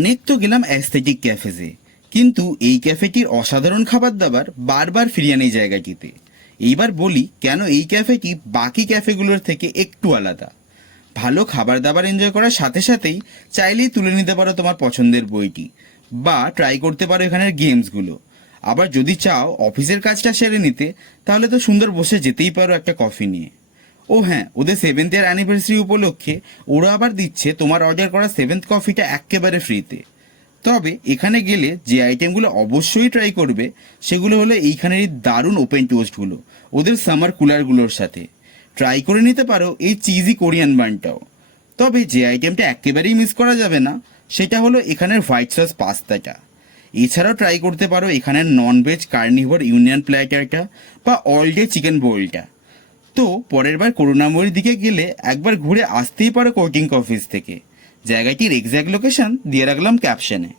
অনেক তো গেলাম অ্যাস্থেটিক ক্যাফেজে কিন্তু এই ক্যাফেটির অসাধারণ খাবার দাবার বারবার ফিরিয়ে আনে জায়গাটিতে। এইবার বলি, কেন এই ক্যাফেটি বাকি ক্যাফেগুলোর থেকে একটু আলাদা? ভালো খাবার দাবার এনজয় করার সাথে সাথেই চাইলেই তুলে নিতে পারো তোমার পছন্দের বইটি। বা ট্রাই করতে পারো এখানের গেমসগুলো আবার যদি চাও অফিসের কাজটা সেরে নিতে, তাহলে তো সুন্দর বসে যেতেই পারো একটা কফি নিয়ে। ও হ্যাঁ ওদের সেভেন্থ ইয়ার অ্যানিভার্সারি উপলক্ষে ওরা আবার দিচ্ছে তোমার অর্ডার করা সেভেন্থ কফিটা একেবারে ফ্রিতে তবে এখানে গেলে যে আইটেমগুলো অবশ্যই ট্রাই করবে, সেগুলো হলো এইখানের এই দারুণ ওপেন টোস্টগুলো ওদের সামার কুলারগুলোর সাথে। ট্রাই করে নিতে পারো এই চিজি কোরিয়ান বানটাও তবে যে আইটেমটা একেবারেই মিস করা যাবে না, সেটা হলো এখানের হোয়াইট সস পাস্তাটা। এছাড়াও ট্রাই করতে পারো এখানের নন ভেজ কার্নিভর ইউনিয়ন প্ল্যাটারটা বা অল ডে চিকেন বোলটা তো পরের বার করুণাময়ীর দিকে গেলে একবার ঘুরে আসতেই পারো কোচিং অফিস থেকে। জায়গাটির এক্স্যাক্ট লোকেশন দিয়ে রাখলাম ক্যাপশনে